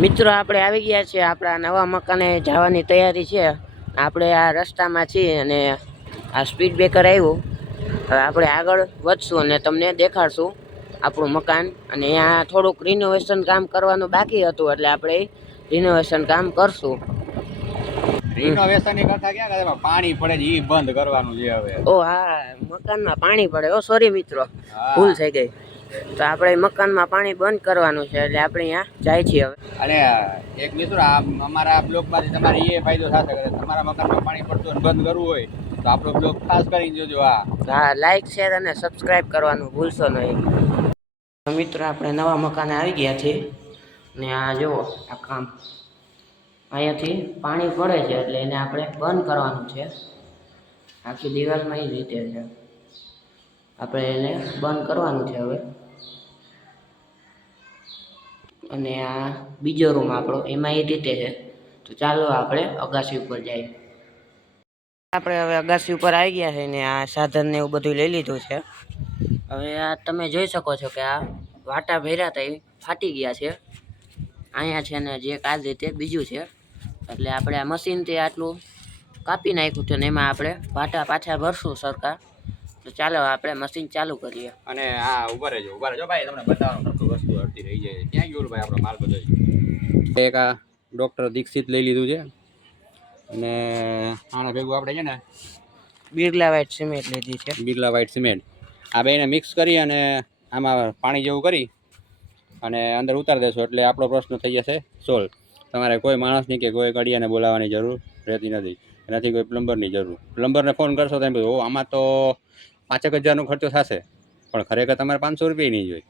મિત્રો આપણે આવી ગયા છીએ આપણા નવા મકાને જવાની તૈયારી છે. આપણે આ રસ્તામાં છીએ અને આ સ્પીડ બ્રેકર આવ્યું. હવે આપણે આગળ વધશું અને તમને દેખાડશું આપણું મકાન. અને અહીંયા થોડુંક રિનોવેશન કામ કરવાનું બાકી હતું એટલે આપણે રિનોવેશન કામ કરશું. રિનોવેશન કરતા ક્યાં પાણી પડે છે ઈ બંધ કરવાનું છે હવે. ઓ હા મકાનમાં પાણી પડે. ઓ સોરી મિત્રો. ભૂલ થઈ ગઈ. તો આપણે મકાનમાં પાણી બંધ કરવાનું છે એટલે આપણે અહીંયા જાય છીએ હવે. અને એક મિત્રો આ અમારા બ્લોકમાંથી તમારે એ ફાયદો થશે કે તમારા મકાનમાં પાણી પડતું બંધ કરવું હોય તો આપણો બ્લોક ખાસ કરી જોજો હા હા લાઈક શેર અને સબસ્ક્રાઈબ કરવાનું ભૂલશો નહીં. મિત્રો આપણે નવા મકાને આવી ગયા છીએ. ને આ જુઓ આ કામ. અહીંયાથી પાણી પડે છે એટલે એને આપણે બંધ કરવાનું છે. આખી દિવાલમાં એ રીતે છે. આપણે એને બંધ કરવાનું છે હવે. અને આ બીજો રૂમ આપણો એમાં એ રીતે છે. તો ચાલો આપણે અગાસી ઉપર જઈએ. આપણે હવે અગાસી ઉપર આવી ગયા છે ને આ સાધન ને એવું બધું લઈ લીધું છે. હવે આ તમે જોઈ શકો છો કે આ વાટા ભેરા હતા ફાટી ગયા છે. અહીંયા છે ને જે આ રીતે બીજું છે. એટલે આપણે આ મશીનથી આટલું કાપી નાખ્યું છે ને એમાં આપણે વાટા પાછા ભરશું સરકાર. તો ચાલો આપણે મશીન ચાલુ કરીએ. અને આ ઊભા રહેજો ઊભા રહેજો. ભાઈ તમને બતાવવાનું સરખું વસ્તુ અડધી રહી જાય. ક્યાં ગયું ભાઈ આપણો માલ બધો? એક આ ડૉક્ટર દીક્ષિત લઈ લીધું છે. અને આના ભેગું આપણે છે ને બિરલા વાઇટ સિમેન્ટ લીધી છે. બિરલા વ્હાઈટ સિમેન્ટ આ બેને મિક્સ કરી અને આમાં પાણી જેવું કરી અને અંદર ઉતારી દેશો. એટલે આપણો પ્રશ્ન થઈ જશે સોલ્વ. તમારે કોઈ માણસની કે કોઈ કડિયાને બોલાવવાની જરૂર રહેતી નથી. એનાથી કોઈ પ્લમ્બરની જરૂર. પ્લમ્બરને ફોન કરશો તો એમ આમાં તો પાંચેક હજારનો ખર્ચો થશે. પણ ખરેખર તમારે પાંચસો રૂપિયા નહીં જોઈએ.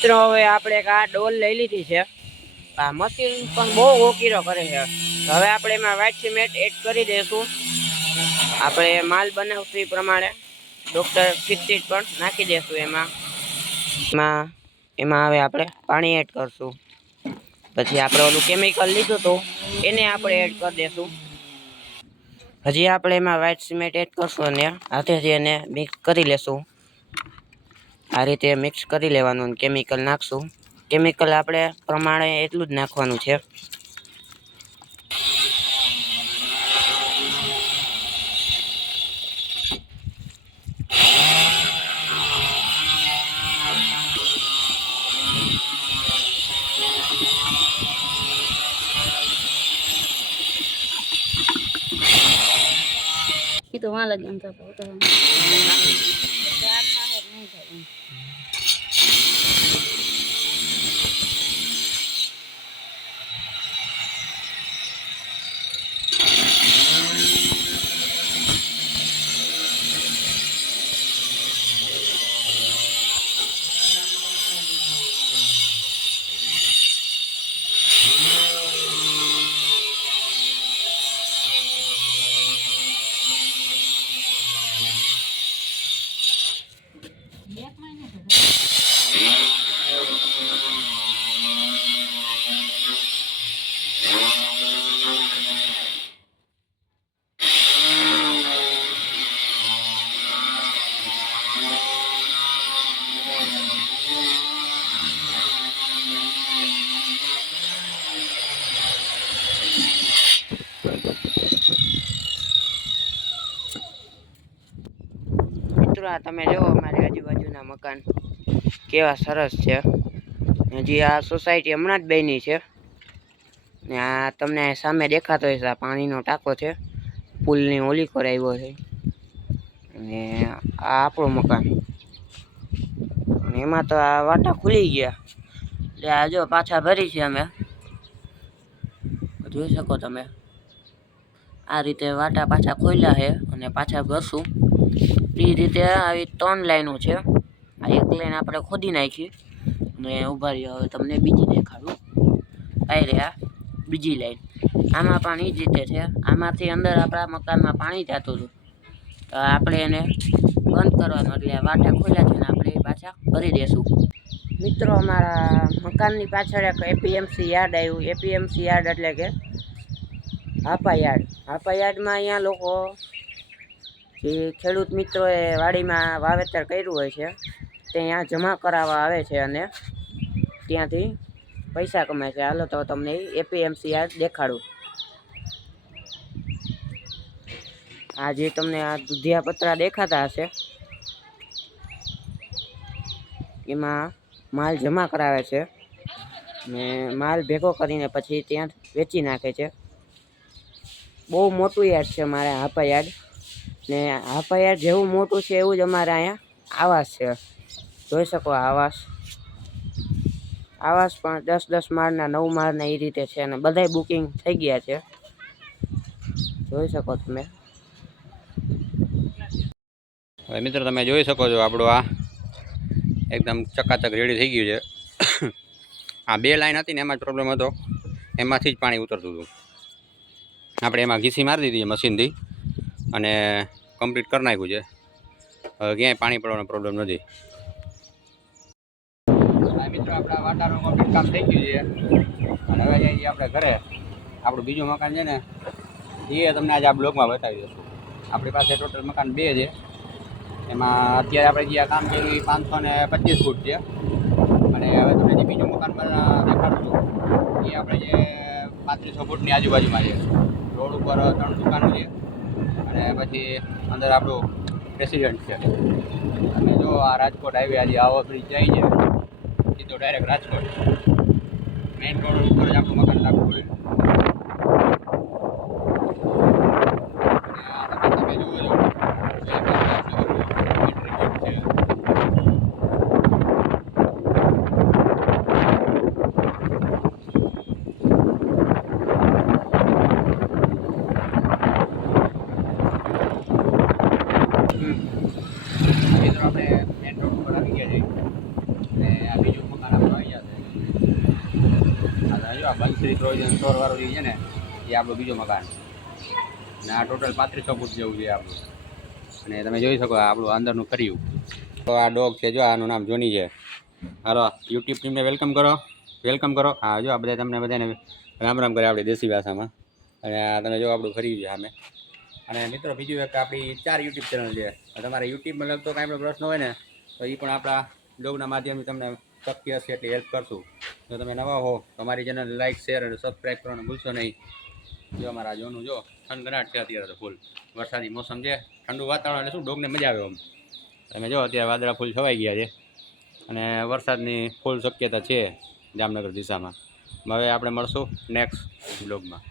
મિત્રો, હવે આપણે એક આ ડોલ લઈ લીધી છે. આ મશીન પણ બહુ ઓકીરો કરે છે. હવે આપણે એમાં વ્હાઇટ સિમેન્ટ એડ કરી દઈશું. આપણે માલ બનાવશું એ પ્રમાણે. ડૉક્ટર ફિક્સિટ પણ નાખી દઈશું એમાં. એમાં એમાં હવે આપણે પાણી એડ કરશું. પછી આપણે ઓલું કેમિકલ લીધું હતું, એને આપણે એડ કરી દઈશું. હજી આપણે એમાં વ્હાઇટ સિમેન્ટ એડ કરશું અને હાથેથી એને મિક્સ કરી લેશું. આ રીતે મિક્સ કરી લેવાનું કેમિકલ નાખશું. કેમિકલ આપણે પ્રમાણે એટલું જ નાખવાનું છે. તો વાં લગી એમ તો તમે જુઓ અમારી આજુબાજુના મકાન. કેવા સરસ છે. હજી આ સોસાયટી હમણાં જ બની છે. ને આ તમને સામે દેખાતો હશે, આ પાણીનો ટાંકો છે. પુલની ઓલી કરાવ્યો છે. અને આ આપણું મકાન. અને એમાં તો આ વાટા ખુલી ગયા. એટલે આ જો પાછા ભરી છે અમે. જોઈ શકો તમે. આ રીતે વાટા પાછા ખોલ્યા છે અને પાછા ભરશું. એ રીતે આવી ત્રણ લાઈનો છે. આ એક લાઈન આપણે ખોદી નાખી અને ઊભા રહ્યો. હવે તમને બીજી દેખાડું. આવી રહ્યા બીજી લાઈન. આમાં પણ એ જ રીતે છે, આમાંથી અંદર આપણા મકાનમાં પાણી જતું હતું. તો આપણે એને બંધ કરવાનું એટલે વાટા ખોલ્યા છે ને આપણે એ પાછા ભરી દઈશું મિત્રો, અમારા મકાનની પાછળ એક એપીએમસી યાર્ડ આવ્યું. એપીએમસી યાર્ડ એટલે કે હાપા યાર્ડ. હાપા યાર્ડમાં અહીંયા લોકો જે ખેડૂત મિત્રોએ વાડીમાં વાવેતર કર્યું હોય છે, તે અહીંયા જમા કરાવવા આવે છે અને ત્યાંથી પૈસા કમાય છે. હાલો તો તમને એપીએમસી આ દેખાડું. આ જે તમને આ દુધિયા પતરા દેખાતા હશે, એમાં માલ જમા કરાવે છે ને માલ ભેગો કરીને પછી ત્યાં વેચી નાખે છે. બહુ મોટું યાર્ડ છે મારે હાપા યાર્ડ. ને હાપા યાર્ડ જેવું મોટું છે એવું જ અમારે અહીંયા આવાસ છે. જોઈ શકો આવાસ. આવાસ પણ દસ દસ માળના, નવ માળના એ રીતે છે અને બધાય બુકિંગ થઈ ગયા છે. જોઈ શકો તમે. હવે મિત્રો તમે જોઈ શકો છો આપણું આ એકદમ ચકાચક રેડી થઈ ગયું છે. આ બે લાઈન હતી ને એમાં જ પ્રોબ્લેમ હતો. એમાંથી જ પાણી ઉતરતું હતું. આપણે એમાં ઘીસી મારી દીધી મશીનથી. અને કમ્પ્લીટ કરી નાખ્યું છે. હવે ક્યાંય પાણી પડવાનો પ્રોબ્લેમ નથી. મિત્રો, આપણા વાટાનું કમ્પ્લીટ કામ થઈ ગયું છે. અને હવે જઈએ આપણે ઘરે, આપણું બીજું મકાન છે ને, એ તમને આજે આ બ્લોગમાં બતાવી દઈશું. આપણી પાસે ટોટલ મકાન બે છે. એમાં અત્યારે આપણે જે કામ કર્યું એ પાંચસો ને પચીસ ફૂટ છે. અને હવે તમને જે બીજું મકાન દેખાડું છું, એ આપણે જે પાંત્રીસો ફૂટની આજુબાજુમાં છે. રોડ ઉપર ત્રણ દુકાનો છે. અને પછી અંદર આપણું પ્રેસિડેન્ટ છે. અને જો આ રાજકોટ આવી આજે આવો બ્રિજ જાય છે સીધો ડાયરેક્ટ રાજકોટ. મેઇન રોડ ઉપર જ આપણું મકાન લાગુ પડે અને આ તમે જુઓ છો તો એ બાજુ આપણું entry gate છે મિત્રો આપણે મેઇન રોડ ઉપર આવી ગયા છીએ અને આ બીજું મકાન આપણે આવી ગયા છે આ જો આ બંસરી પ્રોવિઝન સ્ટોર વાળું જે છે ને, એ આપણો બીજો મકાન. અને આ ટોટલ પાંત્રીસો ફૂટ જેવું છે આપણું. અને તમે જોઈ શકો આપણું અંદરનું કર્યું. તો આ ડોગ છે જો, આનું નામ જોની છે. હાલો યુટ્યુબ ટીમને વેલકમ કરો. વેલકમ કરો. હા, જો, આ બધા તમને બધાને રામ રામ કરે આપણી દેશી ભાષામાં. અને આ તમે જો, આપણું ફરી છે સામે. અને મિત્રો, બીજું એક આપણી ચાર યુટ્યુબ ચેનલ છે. તમારે યુટ્યુબમાં લગતો કાંઈ પણ પ્રશ્ન હોય ને, તો એ પણ આપણા ડોગના માધ્યમથી તમને શક્ય હશે એટલી હેલ્પ કરશું. જો તમે નવા હો તો અમારી ચેનલ લાઇક શેર અને સબસ્ક્રાઈબ કરવાનું ભૂલશો નહીં. જો અમારા જોનું જો થનગનાટ છે અત્યારે તો ફૂલ વરસાદી મોસમ છે, ઠંડુ વાતાવરણ એટલે શું, ડોગને મજા આવે આમ. તમે જો અત્યારે વાદળા ફૂલ છવાઈ ગયા છે અને વરસાદની ફૂલ શક્યતા છે જામનગર દિશામાં. હવે આપણે મળશું નેક્સ્ટ બ્લોગમાં